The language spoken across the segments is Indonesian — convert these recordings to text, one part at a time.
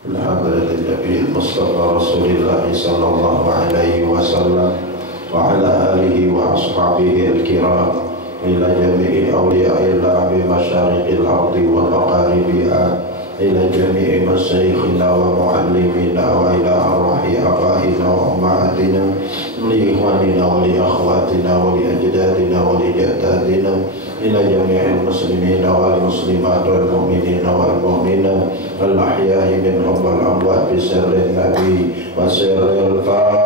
الحمد لله المصطفى رسول الله صلى الله عليه وسلم وعلى آله وأصحابه الكرام إلى جميع أولياء الله بمشارق الأرض ومغاربها إلى جميع مشايخنا ومعلمينا وإلى أرواح آبائنا وأمهاتنا لإخواننا ولأخواتنا ولأجدادنا ولجداتنا إلى جميع المسلمين والمسلمات والمؤمنين والمؤمنات الأحياء منهم والأموات بسر النبي وسر الفاتحة.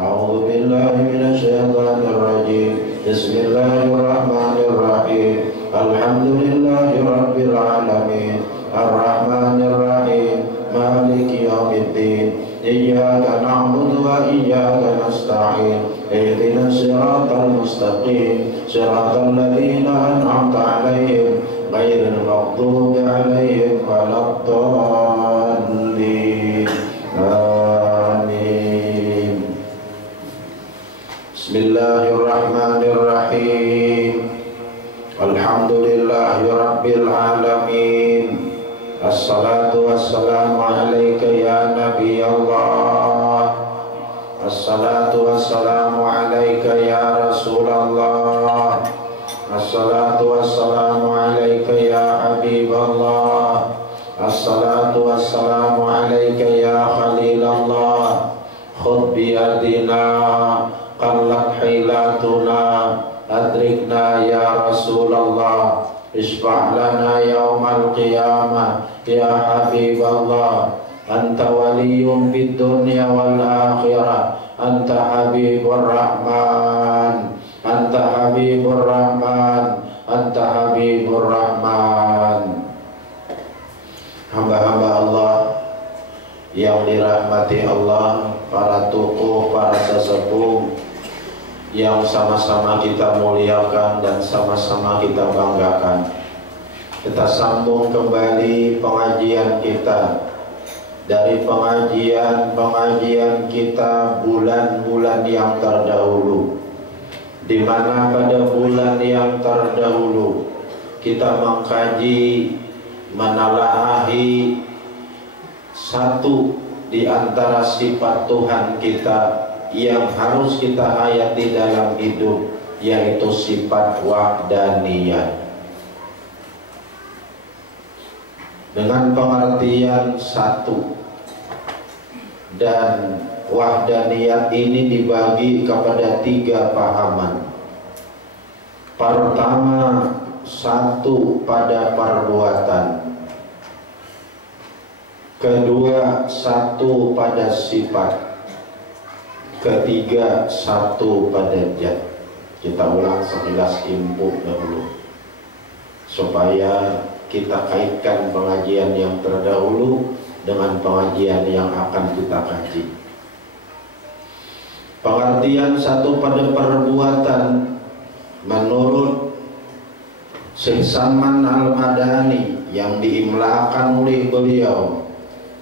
أعوذ بالله من الشيطان الرجيم. بسم الله الرحمن الرحيم. الحمد لله رب العالمين الرحمن الرحيم مالك يوم الدين إياك نعبد وإياك نستعين اهدنا الصراط المستقيم صراط الذين أنعمت عليهم غير المغضوب عليهم ولا الضالين آمين. بسم الله الرحمن الرحيم. الحمد لله رب العالمين. الصلاة والسلام عليك يا نبي الله. الصلاة والسلام عليك يا رسول الله. الصلاة والسلام عليك يا حبيب الله. الصلاة والسلام عليك يا خليل الله. خذ بيدنا قلت حيلاتنا أدركنا يا رسول الله. اشفع لنا يوم القيامة يا حبيب الله. أنت ولي في الدنيا والآخرة. أنت حبيب الرحمن. أنت حبيب الرحمن. أنت حبيب الرحمن. Hamba-hamba Allah yang dirahmati Allah, para tokoh, para sesepuh yang sama-sama kita muliakan dan sama-sama kita banggakan. Kita sambung kembali pengajian kita dari pengajian kita bulan-bulan yang terdahulu, di mana pada bulan yang terdahulu kita mengkaji, menalaahi satu di antara sifat Tuhan kita yang harus kita hayati dalam hidup, yaitu sifat wahdaniyah. Dengan pengertian satu, dan wahdaniyah ini dibagi kepada tiga pahaman. Pertama, satu pada perbuatan. Kedua, satu pada sifat. Ketiga, satu pada zat. Kita ulang sekilas info dahulu supaya kita kaitkan pengajian yang terdahulu dengan pengajian yang akan kita kaji. Pengertian satu pada perbuatan menurut Syekh Salman Al-Madani yang diimlakan oleh beliau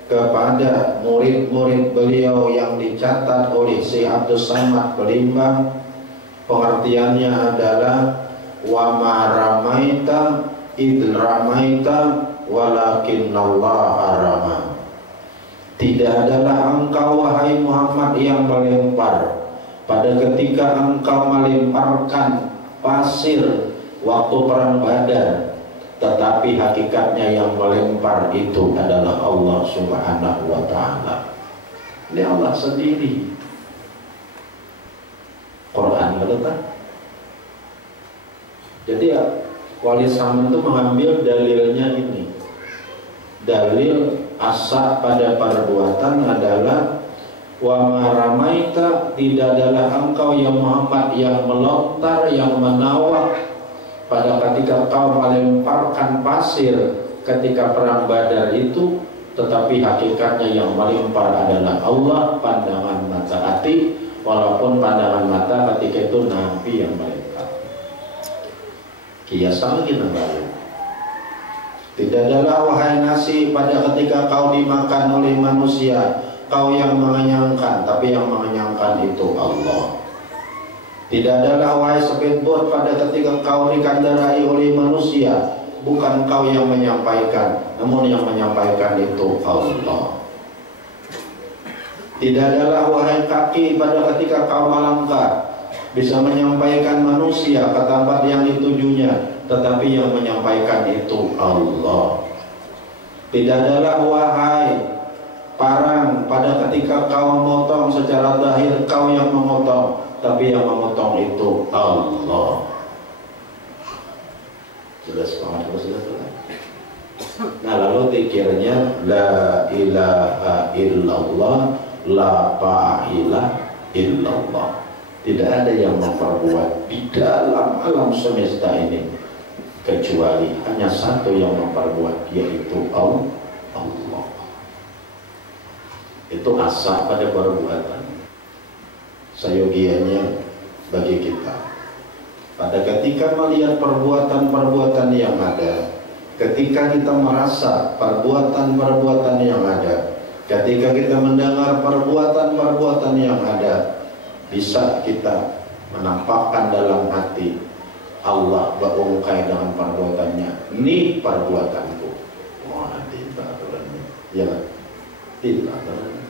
kepada murid-murid beliau yang dicatat oleh Syekh Abdul Samad Belimbang, pengertiannya adalah wa ma ramaita id ramaita walakinnallaha rama. Tidak adalah engkau wahai Muhammad yang melempar pada ketika engkau melemparkan pasir waktu perang Badar, tetapi hakikatnya yang melempar itu adalah Allah Subhanahu wa ta'ala. Ini Allah sendiri. Quran meletak. Jadi ya, Wali Saman itu mengambil dalilnya ini. Dalil asa pada perbuatan adalah wa ma ramaita, tidak adalah engkau ya Muhammad yang melontar, yang menawak pada ketika kau melemparkan pasir ketika perang Badar itu, tetapi hakikatnya yang melempar adalah Allah, pandangan mata hati, walaupun pandangan mata ketika itu Nabi yang melempar. Kiasan kita baru. Tidak adalah wahai nasi pada ketika kau dimakan oleh manusia, kau yang mengenyangkan, tapi yang mengenyangkan itu Allah. Tidak adalah wahai speedboat pada ketika kau dikendarai oleh manusia, bukan kau yang menyampaikan, namun yang menyampaikan itu Allah. Tidak adalah wahai kaki pada ketika kau melangkah bisa menyampaikan manusia ke tempat yang ditujunya, tetapi yang menyampaikan itu Allah. Tidak adalah wahai parang pada ketika kau memotong secara zahir kau yang memotong, tapi yang memotong itu Allah. Sudah sepakat, sudah. Nah lalu pikirnya la ilaha illallah, la fa'ilah illallah. Tidak ada yang memperbuat di dalam alam semesta ini kecuali hanya satu yang memperbuat, yaitu Allah. Itu asa pada perbuatan. Sayogianya bagi kita, pada ketika melihat perbuatan-perbuatan yang ada, ketika kita merasa perbuatan-perbuatan yang ada, ketika kita mendengar perbuatan-perbuatan yang ada, bisa kita menampakkan dalam hati Allah berungkai dengan perbuatannya. Ini perbuatanku. Wah, tidak aturannya. Ya, tidak aturannya.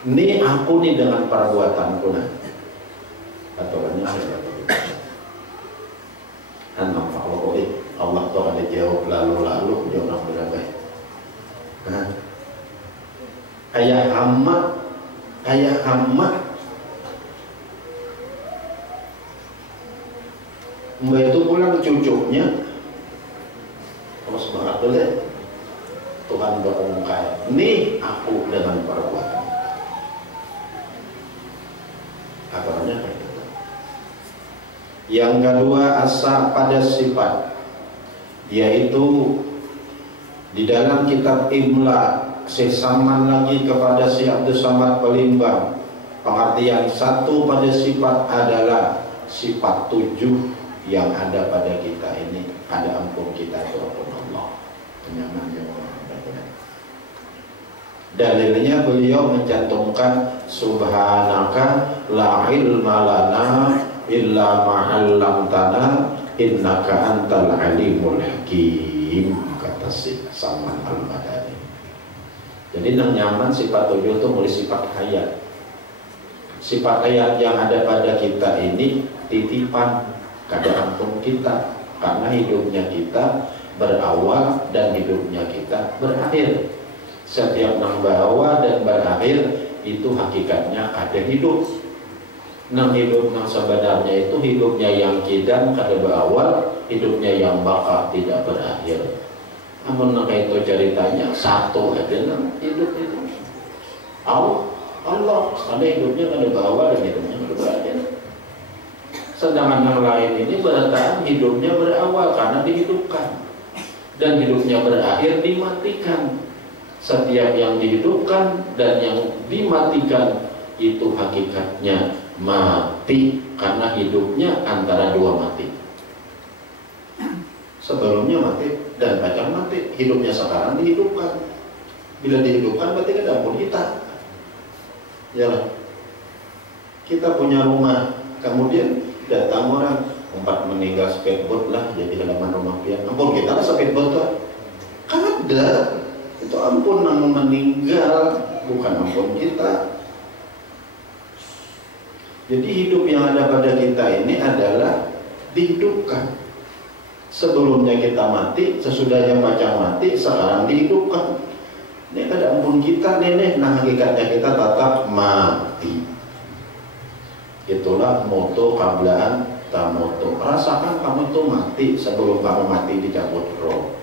Ini aku nih dengan perbuatanku. Nah, aturannya tidak. Nampak Allah tuh ada jawab lalu dia orang berapa? Nah, kayak hama Mbak itu pulang cucunya terus banget dulu Tuhan berungkai, nih aku dengan perbuatan. Aturannya kayak gitu. Yang kedua, asa pada sifat, yaitu di dalam kitab Imla sesaman lagi kepada si Abdul Samad Pelimbang, pengertian satu pada sifat adalah sifat 7 yang ada pada kita ini. Ada ampun kita itu ampun Allah, penyaman yang Allah. Dalilnya beliau mencantumkan subhanaka la ilma lana illa ma 'allamtana innaka antal alimul hakim, kata si Salman Al-Madani. Jadi yang nyaman sifat 7 itu mulai sifat hayat. Sifat hayat yang ada pada kita ini titipan kada ampun kita, karena hidupnya kita berawal dan hidupnya kita berakhir. Setiap nang berawal dan berakhir itu hakikatnya ada hidup. Nang hidup nang sebenarnya itu hidupnya yang kidam kada berawal, hidupnya yang bakal tidak berakhir. Namun nang itu ceritanya satu aja nang hidup itu Allah, karena hidupnya kada berawal dan hidupnya kada berakhir. Sedangkan yang lain ini bertahan hidupnya berawal karena dihidupkan, dan hidupnya berakhir dimatikan. Setiap yang dihidupkan dan yang dimatikan itu hakikatnya mati, karena hidupnya antara dua mati. Sebelumnya mati dan pacar mati, hidupnya sekarang dihidupkan. Bila dihidupkan berarti kan ampun kita. Ya, kita punya rumah, kemudian datang orang tempat meninggal speedboat lah jadi halaman rumah dia, ampun kita lah speedboat lah. Kada, itu ampun nang meninggal, bukan ampun kita. Jadi hidup yang ada pada kita ini adalah dihidupkan. Sebelumnya kita mati, sesudahnya pacar mati, sekarang dihidupkan. Ini kada ampun kita nenek, nah hakikatnya kita tetap mati. Itulah moto kablaan tamoto. Rasakan kamu itu mati sebelum kamu mati dicabut roh.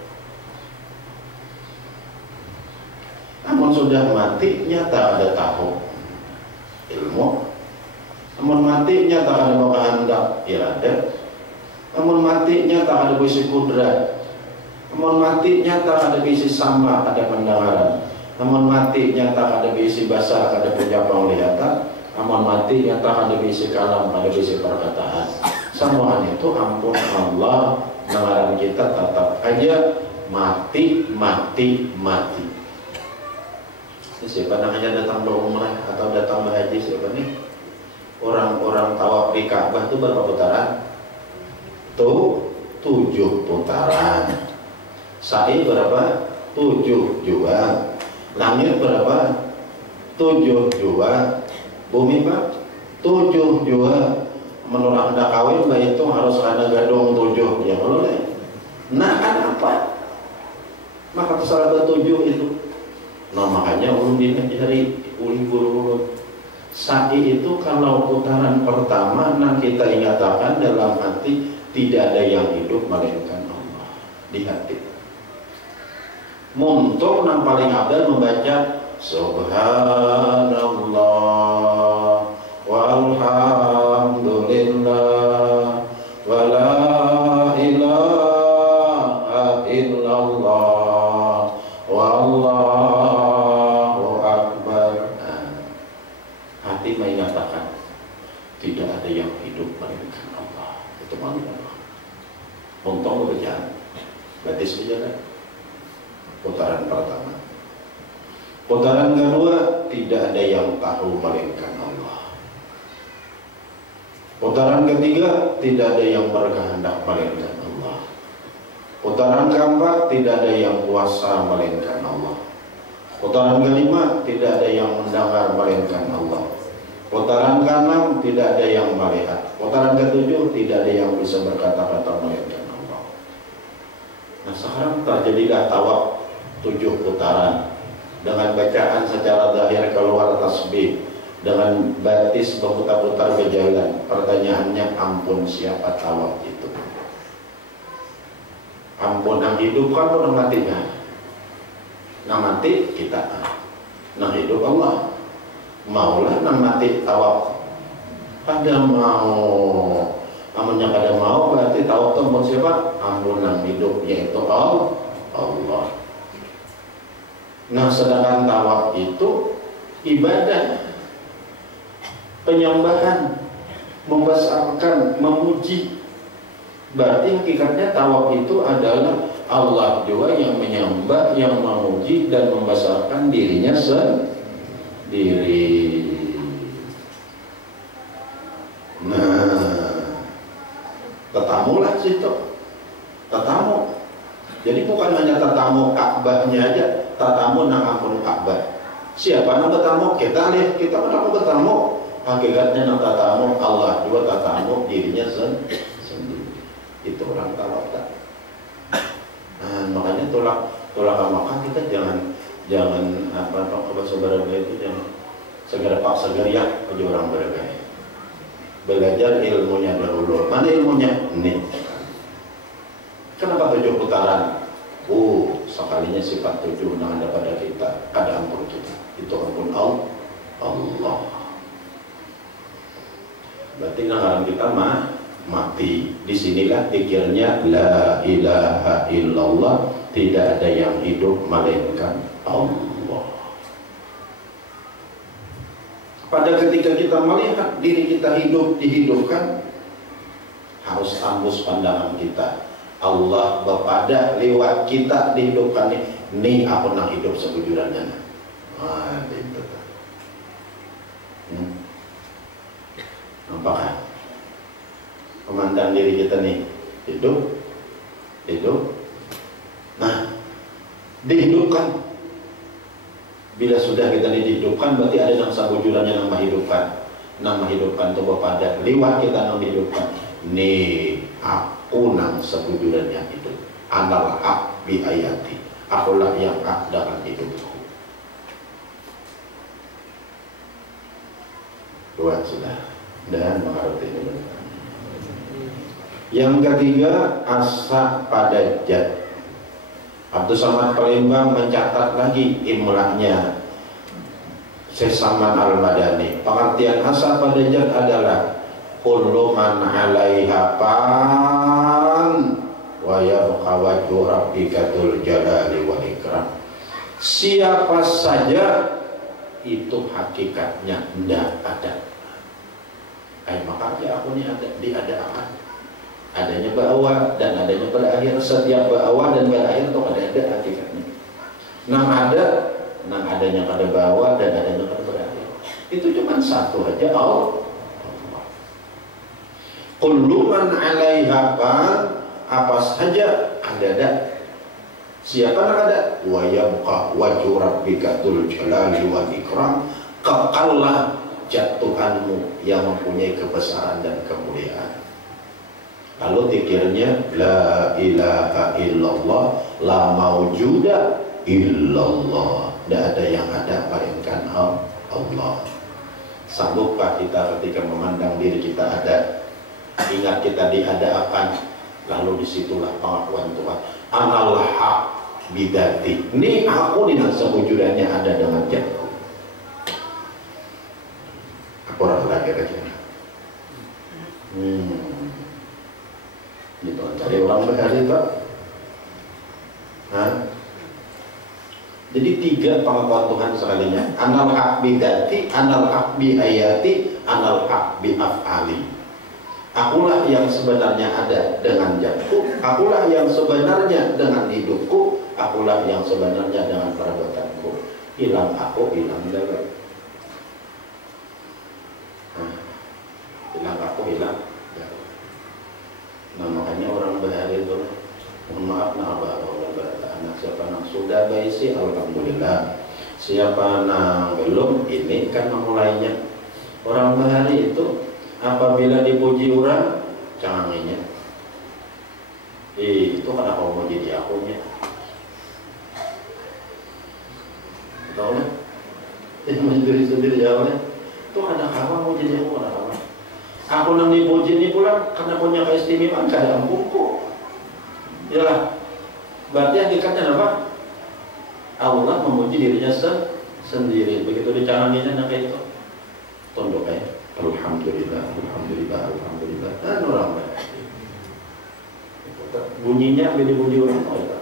Namun sudah mati nyata ada tahu ilmu. Namun mati nyata ada kehendak irada. Namun mati nyata ada bisi kudrat. Namun mati nyata ada bisi sama, ada pendengaran. Namun mati nyata ada bisi basar, ada punya penglihatan. Namun mati nyata ada bisi kalam, ada bisi perkataan. Semua itu ampun Allah, dengaran kita tetap aja mati. Ini siapa namanya datang berumrah atau datang berhaji, siapa nih? Orang-orang tawaf di Ka'bah itu berapa putaran? Tuh 7 putaran. Sa'i berapa? 7 jua. Langit berapa? 7 jua. Bumi Pak? 7 jua. Menurut Anda kawin Mbak itu harus ada gadong 7. Ya boleh. Nah kan apa? Maka tersalah 7 itu. Nah makanya ulun dicari uli-uli. Sa'i itu kalau putaran pertama, nah kita ingatakan dalam hati tidak ada yang hidup melainkan Allah di hati. Muntung yang paling abdal membaca Subhanallah walhamdulillah wala ilaha illallah wallahu akbar. Hati mengatakan tidak ada yang hidup melainkan Allah. Itu mana Allah? Untung berjalan, batis berjalan. Putaran pertama. Putaran kedua, tidak ada yang tahu melainkan Allah. Putaran ketiga, tidak ada yang berkehendak melainkan Allah. Putaran keempat, tidak ada yang kuasa melainkan Allah. Putaran kelima, tidak ada yang mendengar melainkan Allah. Putaran ke-6 tidak ada yang melihat. Putaran ke-7 tidak ada yang bisa berkata-kata melainkan Allah. Nah sekarang terjadilah tawaf 7 putaran dengan bacaan secara zahir keluar tasbih, dengan batis berputar-putar ke jalan. Pertanyaannya, ampun siapa tawaf itu? Ampun yang hidup kan orang mati kan? Nah mati kita, nah hidup Allah. Maulah nang mati tawaf. Pada mau, amunnya kada mau berarti tawaf tempun siapa? Ampun nang hidup, yaitu Allah. Nah sedangkan tawaf itu ibadah, penyembahan, membesarkan, memuji. Berarti hakikatnya tawaf itu adalah Allah juga yang menyembah, yang memuji dan membesarkan dirinya sendiri. Nah, tetamulah situ, tetamu. Jadi bukan hanya tetamu Ka'bahnya aja, tetamu nang ampun Ka'bah. Siapa nang tetamu? Kita lihat, kita menang tetamu. Hakikatnya nang tetamu Allah juga tetamu dirinya sendiri. Itu orang tawaf. Nah, makanya tulang makan kita jangan apa bahasa Arab itu jangan segera paksa geriak aja orang bergaya. Belajar ilmunya dahulu. Mana ilmunya? Nih. Kenapa 7 putaran? Sekalinya sifat 7 yang ada pada kita, ada ampun kita. Itu ampun Allah. Berarti nangaran kita mati. Disinilah pikirnya la ilaha illallah, tidak ada yang hidup melainkan Allah. Pada ketika kita melihat diri kita hidup, dihidupkan, harus tembus pandangan kita. Allah bepada lewat kita dihidupkan ini aku nak hidup sebujurannya. Itu. Nampakkan memandang diri kita nih hidup. Nah, dihidupkan. Bila sudah kita dihidupkan, berarti ada yang sabujurannya yang menghidupkan. Yang menghidupkan itu bepada lewat kita yang dihidupkan. Nih aku nang sebujurannya hidup. Anallah hak bi ayati. Akulah yang hak dengan hidupku. Dua sudah. Dan mengerti ini. Yang ketiga, asa pada jad. Abdul Samad Palembang mencatat lagi imlahnya Sesaman Al-Madani. Pengertian asa pada jad adalah kullu man 'alaiha fan wa yabqa wajhu rabbika dzul jalali wal ikram. Siapa saja itu hakikatnya tidak ada. Makanya aku ini ada, diadakan. Adanya bawah dan adanya pada akhir. Setiap bawah dan pada akhir itu ada hakikatnya. Nang adanya pada bawah dan adanya pada akhir. Itu cuma satu aja, Allah. Kullu man 'alaiha fan, apa saja ada. Siapa yang ada? Wa yabqa wajhu rabbika dzul jalali wal ikram. Kekallah zat Tuhanmu yang mempunyai kebesaran dan kemuliaan. Lalu zikirnya la ilaha illallah la maujuda illallah. Tidak ada yang ada melainkan Allah. Sanggupkah kita ketika memandang diri kita ada, ingat kita diadakan, lalu disitulah pengakuan Tuhan. Anal haq bidati. Ini aku dengan sewujudannya ada dengan jatku. Aku orang lagi aja. Gitu, cari orang berhari Pak. Jadi 3 pengakuan Tuhan sekalinya. Anal haq bidati, anal haq bi ayati, anal haq bi af'ali. Akulah yang sebenarnya ada dengan jatku, akulah yang sebenarnya dengan hidupku, akulah yang sebenarnya dengan perbuatanku. Hilang aku, hilang dalam. Hilang aku, hilang dalam. Nah makanya orang bahari itu, mohon maaf anak siapa yang sudah baisi, alhamdulillah. Siapa yang belum, ini kan memulainya. Orang bahari itu apabila dipuji orang, canggihnya itu kenapa mau jadi akunya? Tahu lah, sendiri jawabnya. Itu ada kawan mau jadi aku, ada kawan. Aku nang dipuji ini pula karena punya keistimewaan, gak ada ampunku. Yalah, berarti hakikatnya apa? Allah memuji dirinya sendiri. Begitu dicananginya kayak itu, tunduk aja. Alhamdulillah, alhamdulillah, alhamdulillah. Dan orang baik. Bunyinya bila dipuji orang baik.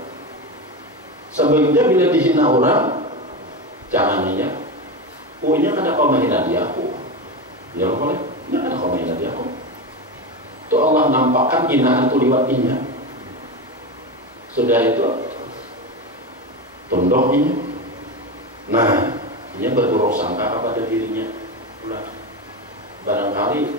Sebaliknya bila dihina orang, cananginya, ini kan kau menghina dia aku. Ya boleh, ini kan kau menghina dia aku. Itu Allah nampakkan hinaan itu liwatinya. Sudah itu tunduk ini. Nah, ini berburuk sangka kepada dirinya. Barangkali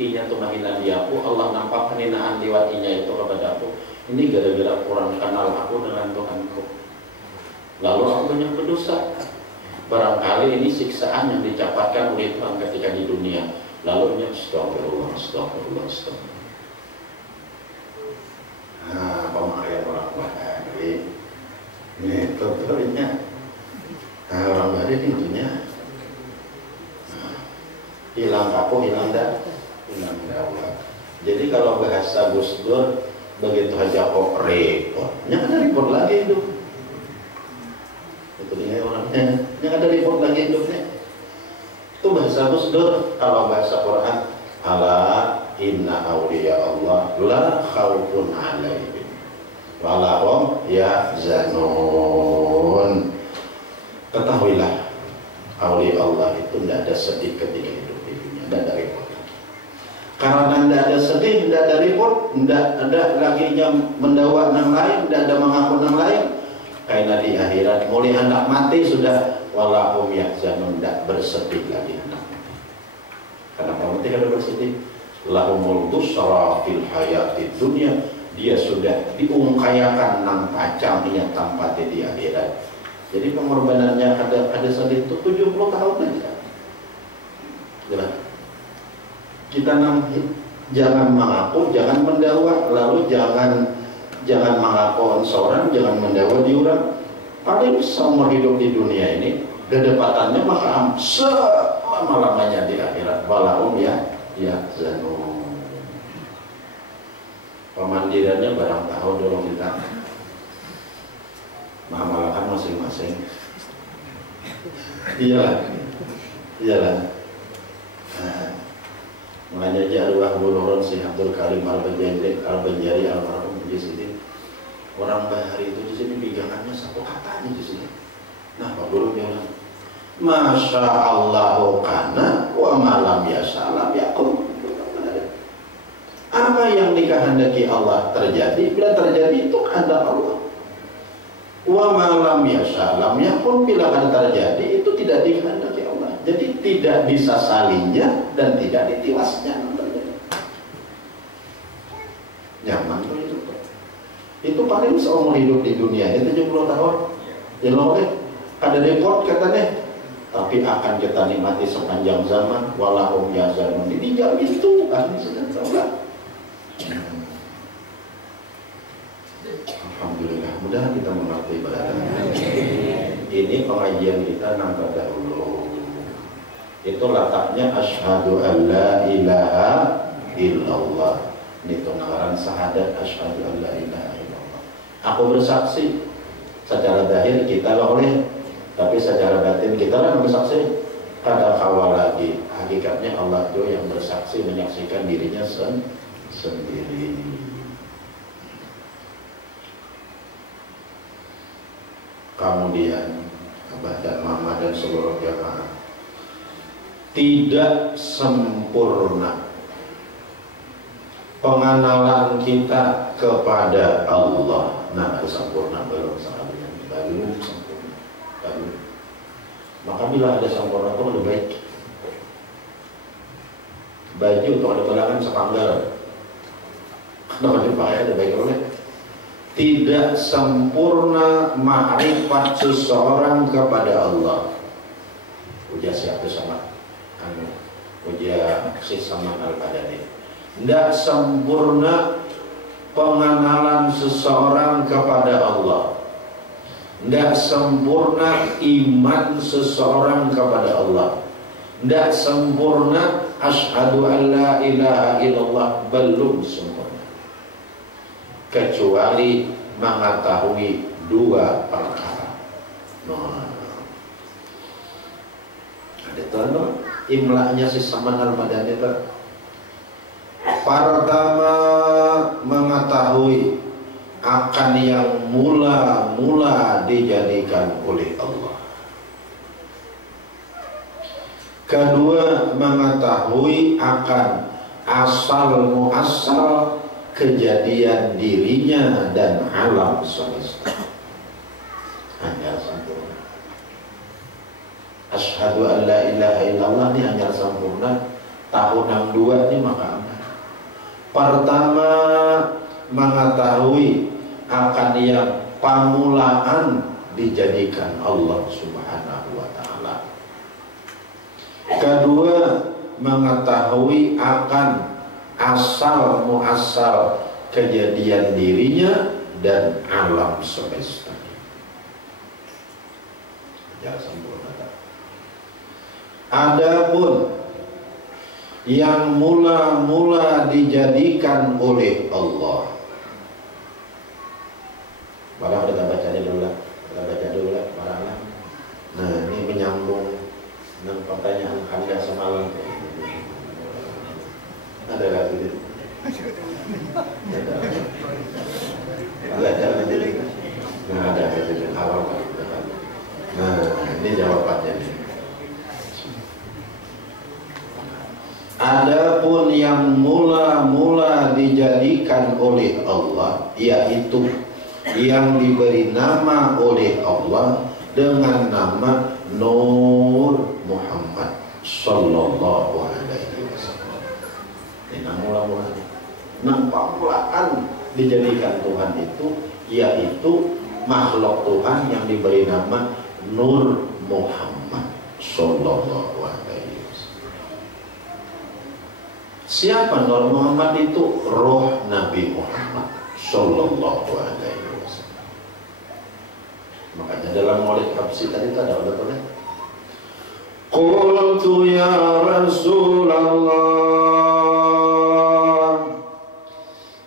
inya itu menghina dia aku, Allah nampak penghinaan liwatinya itu kepada aku. Ini gara-gara kurang kenal aku dengan Tuhanku. Lalu aku banyak berdosa. Barangkali ini siksaan yang didapatkan oleh Tuhan ketika di dunia. Lalu ini astagfirullah, astagfirullah, astagfirullah. Nah, pemakaian orang bahari ini tentunya orang bahari ini tentunya hilang aku, hilang dakwah. Jadi kalau bahasa Gus Dur, begitu aja kok repotnya ada repot lagi hidup. Itu dia orangnya, yang ada repot lagi hidupnya. Itu bahasa Gus Dur. Kalau bahasa Quran, ala inna awliya Allah la khawfun alaihim wa la hum yahzanun. Ketahuilah, awliya Allah itu tidak ada sedih ketika hidup di dunia, tidak ada repot. Karena tidak ada sedih, tidak ada repot, tidak ada lagi yang mendawak yang lain, tidak ada mengaku yang lain. Karena di akhirat mulai hendak mati sudah walahum yahzanun, tidak bersedih lagi hendak mati. Karena kalau mati ada bersedih, lahumul busra fil hayati dunia, dia sudah diungkayakan nang pacangnya tanpa di akhirat. Jadi pengorbanannya ada sedih itu 70 tahun aja. Jelas. Kita jangan mengaku, jangan mendakwa, lalu jangan mengaku seorang, jangan mendakwa di orang. Paling seumur hidup di dunia ini, kedepatannya maka selama-lamanya di akhirat. Walahum ya zanun. Pemandirannya barang tahu dorong kita. Mengamalkan masing-masing. Iyalah. Makanya jaruah bulurun si Abdul Karim Al-Banjari almarhum di sini. Orang bahari itu di sini pegangannya satu katanya di sini. Nah, Pak Guru bilang, Masya Allah kana wa malam ya salam yakum. Apa yang dikehendaki Allah terjadi, bila terjadi itu kehendak Allah. Wa malam ya salam yakum, bila akan terjadi itu tidak dikehendaki Allah. Jadi tidak bisa salingnya dan tidak ditiwasnya. Nyaman tuh itu. Itu paling seumur hidup di dunia, itu 70 tahun. Ya oleh ada repot katanya, tapi akan kita nikmati sepanjang zaman. Walahum yazalun, dijamin itu kan sudah tahu lah. Alhamdulillah, mudah kita mengerti ibadah. Ini pengajian kita nangka dahulu. Itu letaknya asyhadu an la ilaha illallah. Ini kenalan syahadat asyhadu an la ilaha illallah. Aku bersaksi secara zahir kita oleh, tapi secara batin kita lah bersaksi. Pada awal lagi hakikatnya Allah itu yang bersaksi, menyaksikan dirinya sendiri. Kemudian Abah dan Mama dan seluruh jamaah, tidak sempurna pengenalan kita kepada Allah. Nah, sempurna belum sekalian, belum sempurna, belum. Maka bila ada sempurna itu lebih baik. Baju untuk ada pelangan sekanggar, kenapa dipakai ada baik oleh. Tidak sempurna ma'rifat seseorang kepada Allah. Ujar siapa sama ujar si Saman Al-Badani. Tidak sempurna pengenalan seseorang kepada Allah. Tidak sempurna iman seseorang kepada Allah. Tidak sempurna asyhadu an la ilaha illallah, belum sempurna. Kecuali mengetahui dua perkara. Ada tuh imla'nya si Saman Al-Badani itu. Pertama, mengetahui akan yang mula-mula dijadikan oleh Allah. Kedua, mengetahui akan asal muasal kejadian dirinya dan alam semesta. Hanya sempurna. Asyhadu an la ilaha illallah ini hanya sempurna. Tahun yang dua ini maka pertama, mengetahui akan yang pamulaan dijadikan Allah Subhanahu wa ta'ala. Kedua, mengetahui akan asal muasal kejadian dirinya dan alam semesta. Ya, sempurna. Adapun yang mula-mula dijadikan oleh Allah, malah kita baca dulu lah, malah. Nah, ini menyambung dengan pertanyaan Anda semalam. Ada lagi? Nah, ada awal. Nah, ini jawabannya. Adapun yang mula-mula dijadikan oleh Allah, yaitu yang diberi nama oleh Allah dengan nama Nur Muhammad Sallallahu Alaihi Wasallam. Ini mula-mula, pamulaan dijadikan Tuhan itu, yaitu makhluk Tuhan yang diberi nama Nur Muhammad Sallallahu Alaihi Wasallam. Siapa Nur Muhammad itu? Roh Nabi Muhammad Sallallahu Alaihi Wasallam. Makanya dalam Maulid Habsyi tadi itu ada betulnya. Qultu ya Rasulullah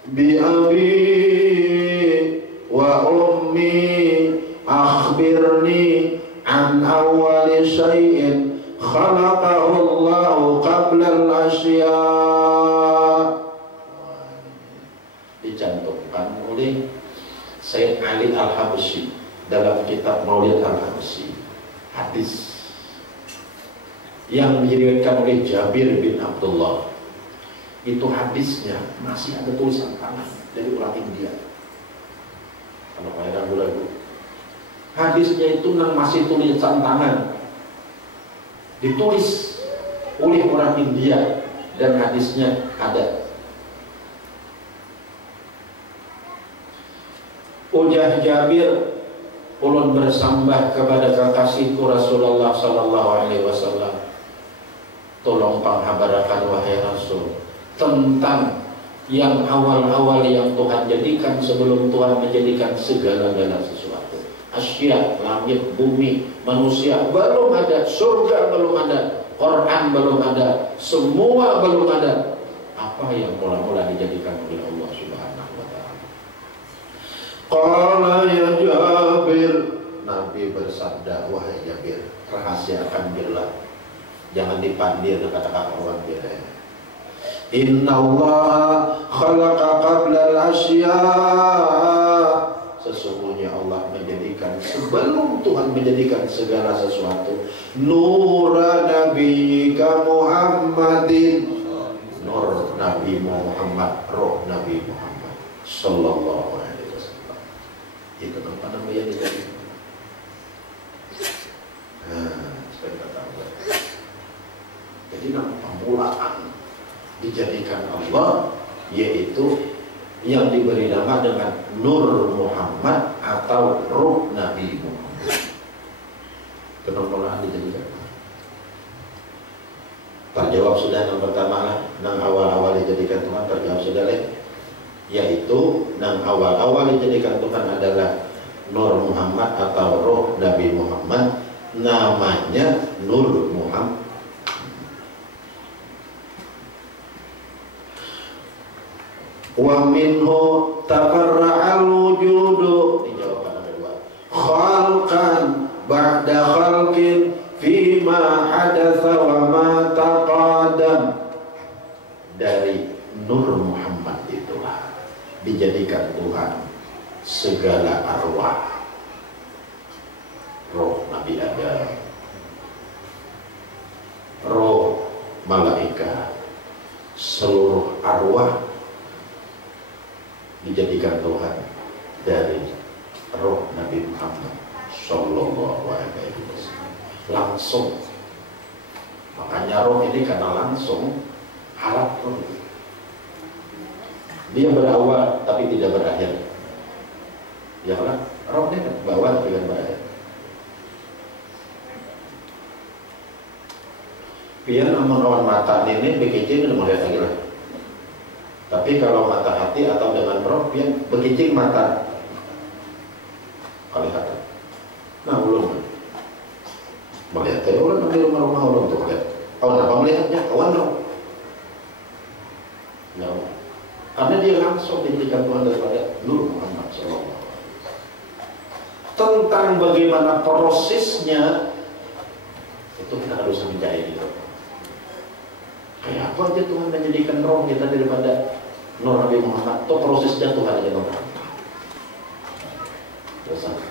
bi abi wa ummi akhbirni an awwali syai'in khalaqahu Allah qabla al-asya. Dicantumkan oleh Sayyid Ali Al-Habsyi dalam kitab Maulid Al-Habsyi, hadis yang diriwayatkan oleh Jabir bin Abdullah. Itu hadisnya masih ada tulisan tangan dari orang India. Kalau kalian ragu-ragu, hadisnya itu masih tulisan tangan, ditulis oleh orang India, dan hadisnya ada. Ujah Jabir, ulun bersambah kepada kekasihku Rasulullah sallallahu alaihi wasallam. Tolong panghabarakan wahai Rasul tentang yang awal-awal yang Tuhan jadikan sebelum Tuhan menjadikan segala-gala sesuatu. Asya, langit, bumi, manusia belum ada, surga belum ada, Quran belum ada, semua belum ada. Apa yang mula-mula dijadikan oleh Allah Subhanahu wa taala? Qala ya Jabir, Nabi bersabda, wahai Jabir, rahasiakan billah, jangan dipandir kata-kata orang beda. Inna Allah khalaqa qabla al-asya, sesungguhnya Allah menjadikan sebelum Tuhan menjadikan segala sesuatu nura nabiyika Muhammadin, nur Nabi Muhammad, roh Nabi Muhammad sallallahu alaihi wasallam. Itu apa namanya dijadikan? Jadi nama permulaan dijadikan Allah, yaitu yang diberi nama dengan Nur Muhammad atau Ruh Nabi Muhammad. Permulaan dijadikan. Terjawab sudah yang pertama, yang awal-awal dijadikan Tuhan terjawab sudah leh, yaitu yang awal-awal dijadikan Tuhan adalah Nur Muhammad atau Ruh Nabi Muhammad, namanya Nur Muhammad. Wa minhu tafarra'al wujudu, dijawab pada kedua, khalqan ba'da khalqin fima hadatsa wa ma taqadam. Dari Nur Muhammad itulah dijadikan Tuhan segala arwah, roh Nabi Adam, roh malaikat, seluruh arwah dijadikan Tuhan dari roh Nabi Muhammad sallallahu alaihi wasallam. Langsung, makanya roh ini karena langsung harap roh. Dia berawal tapi tidak berakhir. Ya kan? Roh ini kan bawah dengan berakhir. Pian amun awan mata ini begitu melihat lagi lah. Tapi kalau mata hati atau dengan roh, dia begicing mata kelihatan. Nah, ulun melihat kayak ulun di rumah-rumah ulun tuh lihat. Kawan apa melihatnya? Kawan dong. Ya, karena dia langsung dijadikan Tuhan daripada Nur Muhammad SAW. Tentang bagaimana prosesnya itu kita harus mencari gitu. Kayak apa aja Tuhan menjadikan roh kita daripada Nur Nabi Muhammad, itu prosesnya Tuhan aja Tuhan.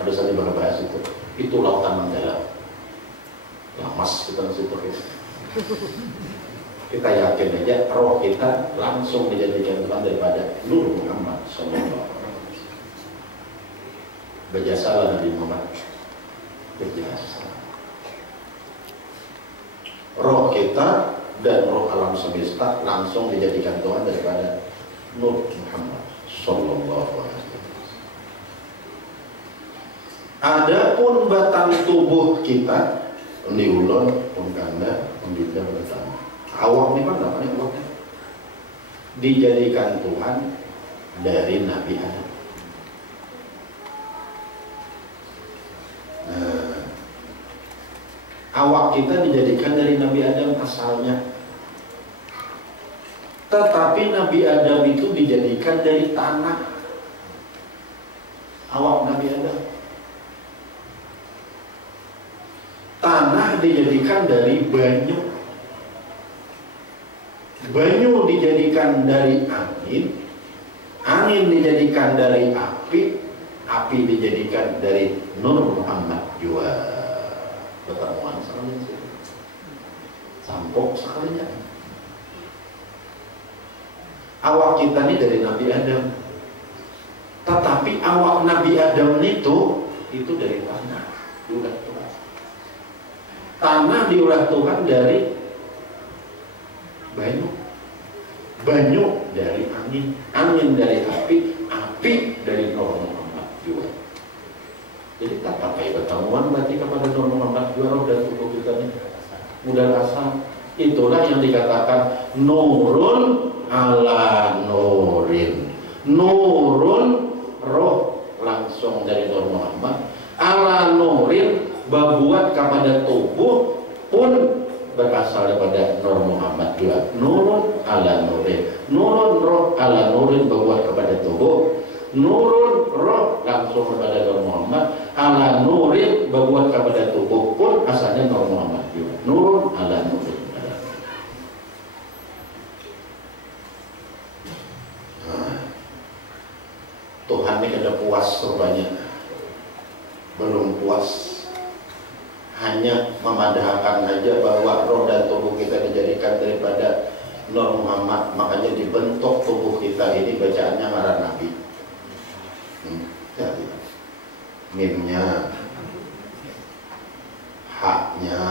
Harus ada bahas itu lautan mendalam. Yang mas kita situ kita yakin aja roh kita langsung dijadikan Tuhan daripada Nur Muhammad SAW. Berjasalah Nabi Muhammad, berjasa. Roh kita dan roh alam semesta langsung dijadikan Tuhan daripada Nur Muhammad sallallahu alaihi wasallam. Adapun batang tubuh kita, liulon, pengkanda, pembida, bersama. Awak ini mana? Awaknya dijadikan Tuhan dari Nabi Adam. Awak kita dijadikan dari Nabi Adam asalnya. Tetapi Nabi Adam itu dijadikan dari tanah. Awak Nabi Adam. Tanah dijadikan dari banyu. Banyu dijadikan dari angin. Angin dijadikan dari api. Api dijadikan dari Nur Muhammad juga. Pertemuan sekalian sih, sampok sekalian. Awak kita ini dari Nabi Adam, tetapi awak Nabi Adam itu dari tanah, diulah Tuhan. Tanah diulah Tuhan dari banyu, banyu dari angin, angin dari api, api dari Nur Muhammad juga. Modal asal. Itulah yang dikatakan nurun ala nurin. Nurun roh langsung dari Nur Muhammad, ala nurin berbuat kepada tubuh pun berasal daripada Nur Muhammad juga. Nurun ala nurin. Nurun roh ala nurin berbuat kepada tubuh. Nurun roh langsung kepada Nur Muhammad, ala nurin berbuat kepada tubuh pun asalnya Nur Muhammad juga. Nurun ala nurin. Tuhan ini kada puas rupanya, belum puas hanya memadahkan aja bahwa roh dan tubuh kita dijadikan daripada Nur Muhammad, makanya dibentuk tubuh kita ini bacaannya ngaran Nabi. Ya, mimnya, haknya,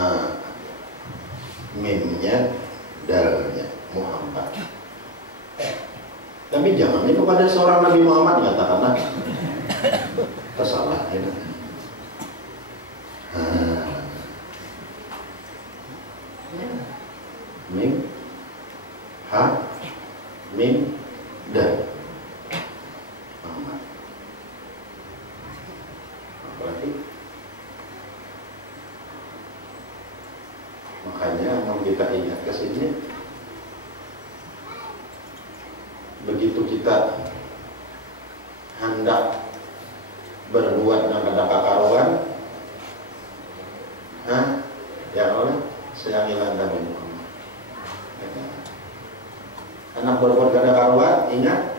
mimnya, dalnya Muhammad. Tapi jangan ini kepada seorang Nabi Muhammad katakanlah kesalahan. Mim, ha, mim, dal. Muhammad. Apalagi? Makanya mau kita ingat ke sini. Begitu kita hendak berbuat yang ada kakaruan, ya Allah, saya hilang Nabi Muhammad. Anak berbuat kada karuan, ingat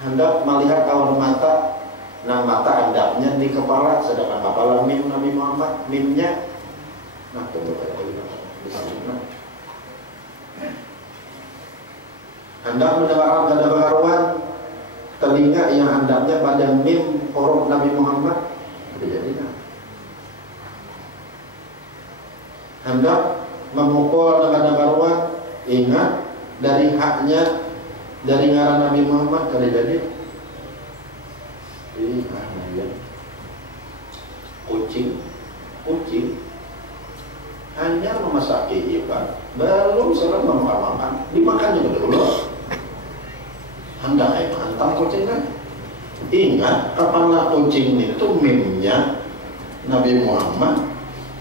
hendak melihat awan mata, nah mata hendaknya di kepala, sedangkan kepala mim Nabi Muhammad, mimnya, nah tunggu hendak mendengarkan kada karuan, telinga yang hendaknya pada mim huruf Nabi Muhammad, tidak jadi. Hendak memukul dengan karuan, ingat dari haknya dari ngaran Nabi Muhammad kada jadi. Kucing hanya memasaki ikan, belum selesai makan, dimakannya dulu. Hendak hantam kucing kan? Ingat kapan kucing itu mimnya Nabi Muhammad,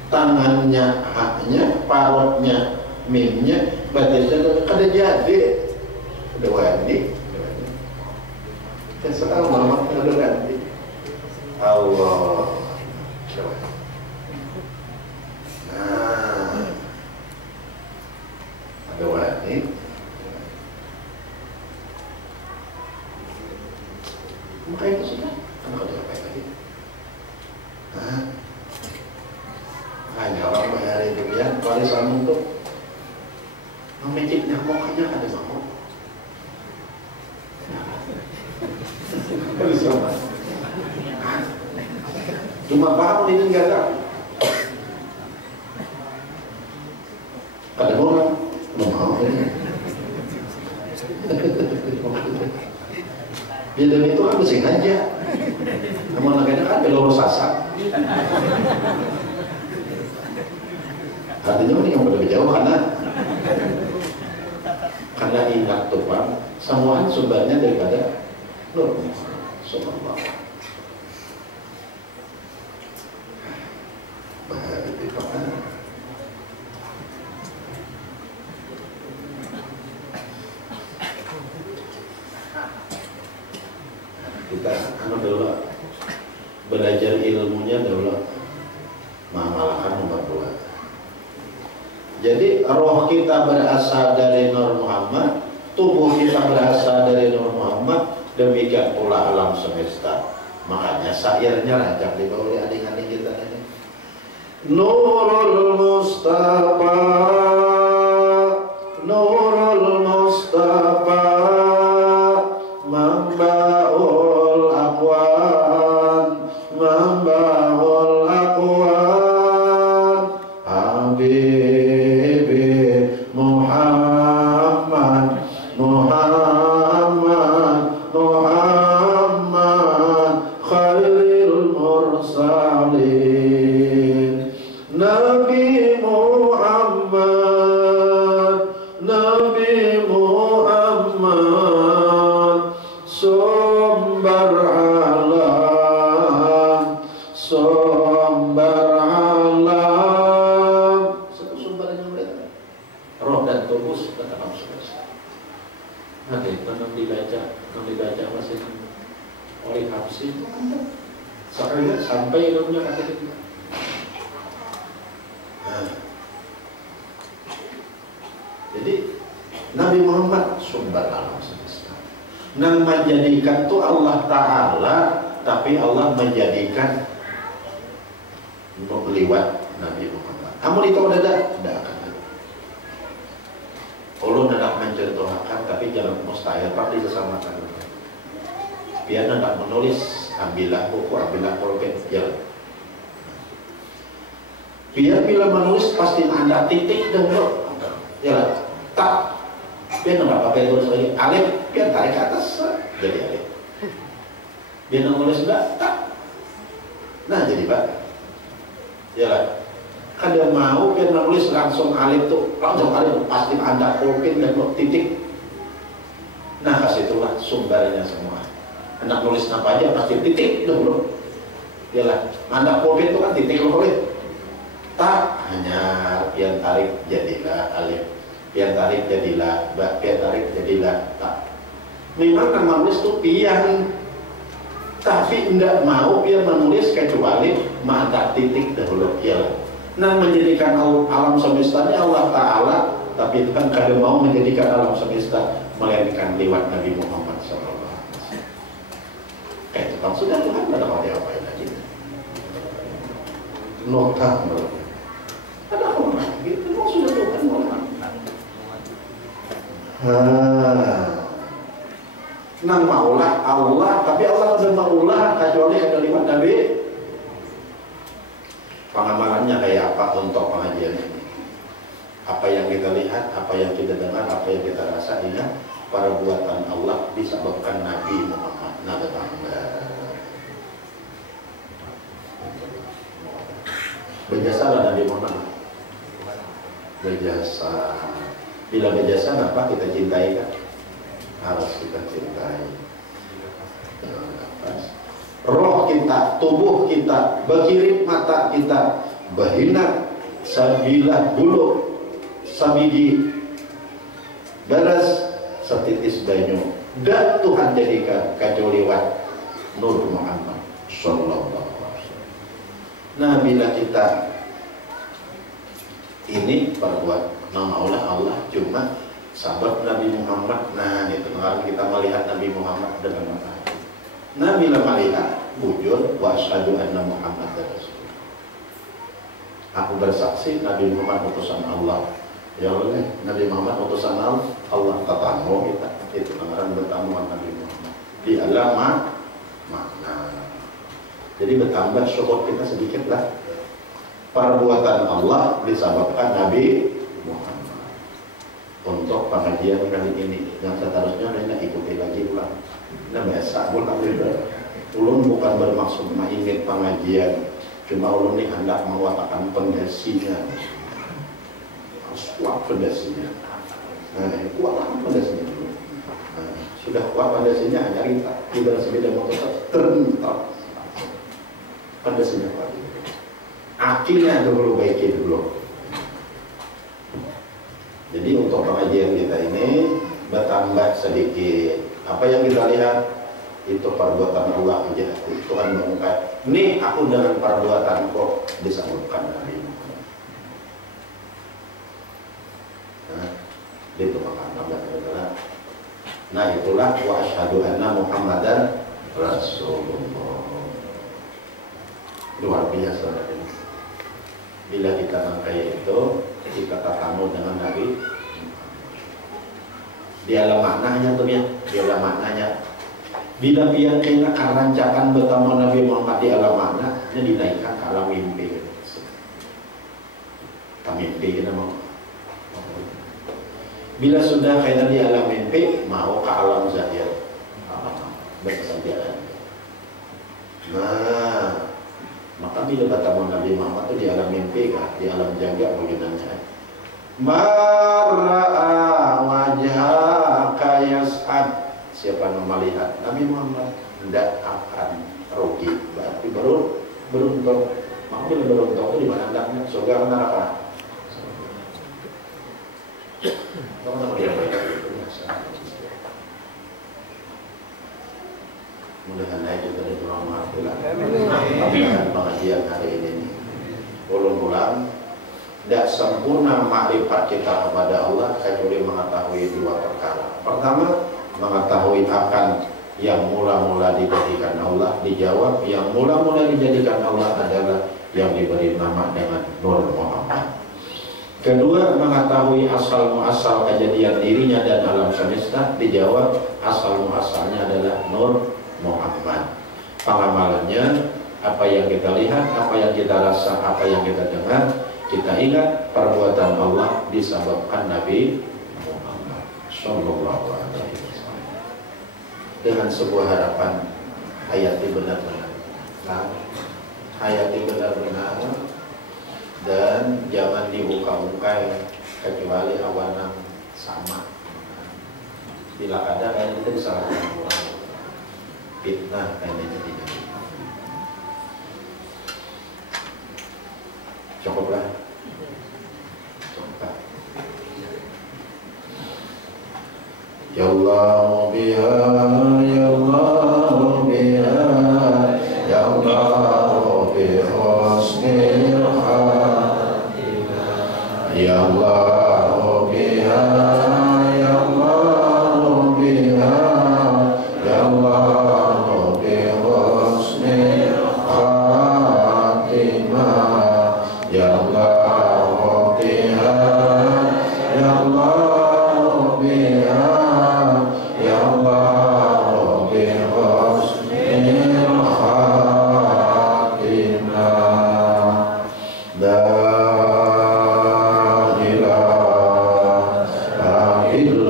tangannya haknya, parutnya mimnya, batisnya kada jadi. Ada wadi. Sekarang Muhammad ada wadi. Allah. Nah, ada wadi. Makanya itu sudah, kenapa dilakukan lagi? Hanya orang bayar itu ya, warisan untuk memijik nyamuknya ada mau. Cuma paham ini enggak tahu. Ada orang mau ini. Ya dan itu kan bersih aja. Namun lagi kan belum sasak. Artinya ini yang lebih jauh karena ingat Tuhan, semuanya sumbernya daripada Nur Muhammad Sallallahu. Bahaya itu kan. Kita dulu belajar ilmunya dulu mengamalkan nomor 2. Jadi roh kita berasal dari Nur Muhammad, tubuh kita berasal dari Nur Muhammad, demikian pula alam semesta. Makanya syairnya rajak dibawa oleh adik-adik kita ini. Nurul Mustafa, Nurul Mustafa, Mambaul Aqwan, Mambaul Aqwan, Habibi Muhammad, Muhammad, Muhammad, Khairul Mursalin, Nabi Rabbar alam. Satu sumbernya mereka. Roh dan tubuh sudah alam semesta. Nah, itu yang dibaca masih oleh Habsyi itu kan sampai ilmunya kata kita. Jadi Nabi Muhammad sumber alam semesta. Yang menjadikan itu Allah Ta'ala, tapi Allah menjadikan lewat Nabi Muhammad. Kamu itu udah ada? Tidak akan ada. Allah tidak mencontohkan, tapi jangan mustahil, tapi disamakan. Biar tidak menulis, ambillah buku, ambillah pulpen, jalan. Biar bila menulis pasti ada titik dan jalan. Tak, biar tidak pakai tulis lagi. Alif, biar tarik ke atas, jadi alif. Biar menulis enggak, tak. Nah jadi Pak, jalan. Kada mau biar menulis langsung alif tuh, langsung alif pasti ada pulpen dan titik. Nah kasih itulah sumbernya semua. Anak nulis apa aja pasti titik dulu. Jalan. Ada pulpen itu kan titik dulu. Tak hanya pian tarik jadilah alif, pian tarik jadilah ba, pian tarik jadilah tak. Memang kan menulis itu pian, tapi tidak mau pian menulis kecuali mata titik dahulu jalan. Nah menjadikan alam semesta ini Allah Ta'ala, tapi itu kan kada mau menjadikan alam semesta melainkan lewat Nabi Muhammad SAW. Kayak itu kan sudah Tuhan pada mau diapain lagi. Nota ada apa gitu, mau sudah Tuhan mau nang maulah Allah, tapi Allah sudah maulah kecuali ada lewat Nabi. Pengamalannya kayak apa untuk pengajian ini? Apa yang kita lihat, apa yang kita dengar, apa yang kita rasa, ingat perbuatan Allah disebabkan Nabi Muhammad. Nabi Muhammad berjasalah Nabi Muhammad. Berjasa. Bila berjasa, apa kita cintai kan? Harus kita cintai. Roh kita, tubuh kita, berkirim mata kita, berhina sabilah bulu, sabiji beres setitis banyu. Dan Tuhan jadikan kacau lewat Nur Muhammad Sallallahu Alaihi Wasallam. Nah bila kita ini perbuat nama Allah cuma sahabat Nabi Muhammad. Nah itu kemarin kita melihat Nabi Muhammad dengan mata. Nah bila melihat bujur wa asyhadu anna Muhammad Rasulullah. Aku bersaksi Nabi Muhammad utusan Allah. Ya Allah, Nabi Muhammad utusan Allah tatamu kita. Itu kemarin bertamuan Nabi Muhammad di alam makna. Jadi bertambah syukur kita sedikit lah. Perbuatan Allah disebabkan Nabi Muhammad. Untuk pengajian kali ini yang seterusnya kita ikuti lagi ulang. Nah biasa bukan ulun bukan bermaksud mainin pengajian, cuma ulun ini hendak mewatakan pondasinya. Harus kuat pondasinya. Nah kuatlah pondasinya dulu. Nah, sudah kuat pondasinya hanya kita sepeda motor terbentak. Pondasinya kuat. Akhirnya dulu baiki dulu. Jadi untuk pengajian kita ini bertambah sedikit. Apa yang kita lihat itu perbuatan Allah aja. Tuhan mengungkap, nih aku dengan perbuatan kok disambutkan Nabi Muhammad. Nah, itu makan tambah. Nah itulah wa asyhadu anna Muhammadan Rasulullah. Luar biasa. Bila kita nangkai itu, kita ketemu dengan Nabi. Di alam maknanya tuh ya, di alam maknanya. Bila pian kena rancangan bertemu Nabi Muhammad di alam makna, dia dinaikkan ke alam mimpi. Mimpi kita mau. Bila sudah kena di alam mimpi, mau ke alam zahir. Berkesantiaan. Nah, maka bila bertemu Nabi Muhammad itu di alam mimpi kah? Di alam jaga bagaimana? Mara'a wajhaka yas'ad. Siapa yang melihat Nabi Muhammad tidak akan rugi, berarti beruntung. Mau mobil belum tahu di mana hendaknya, surga atau neraka. Kamu dia itu biasa. Mudah-mudahan juga dari orang maafkan. Tapi pengajian hari ini ulang-ulang. Tidak sempurna makrifat kita kepada Allah kecuali mengetahui dua perkara. Pertama, mengetahui akan yang mula-mula dijadikan Allah. Dijawab, yang mula-mula dijadikan Allah adalah yang diberi nama dengan Nur Muhammad. Kedua, mengetahui asal-muasal kejadian dirinya dan alam semesta. Dijawab, asal-muasalnya adalah Nur Muhammad. Pengamalannya, apa yang kita lihat, apa yang kita rasa, apa yang kita dengar. Kita ingat perbuatan Allah disebabkan Nabi Muhammad Sallallahu Alaihi Wasallam dengan sebuah harapan, hayati benar-benar, hayati benar-benar, dan jangan dibuka-bukai kecuali awanang sama. Bila ada kayak itu disalahkan orang, fitnah kayaknya tidak. Cukuplah. Cukup. Ya Allah biha, ya Allah biha, ya Allah bi husnil khatimah. Ya Allah biha, ya Allah biha, ya Allah bi husnil khatimah. Ya Allah biha, ya Allah biha, ya Allah bi husnil khatimah. La ilaha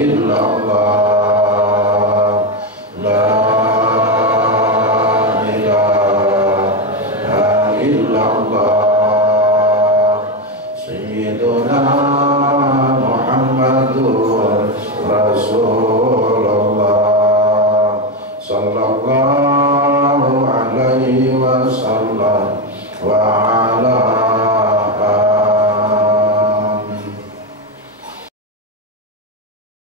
illallah, la ilaha illallah. Sayyiduna Muhammadur Rasul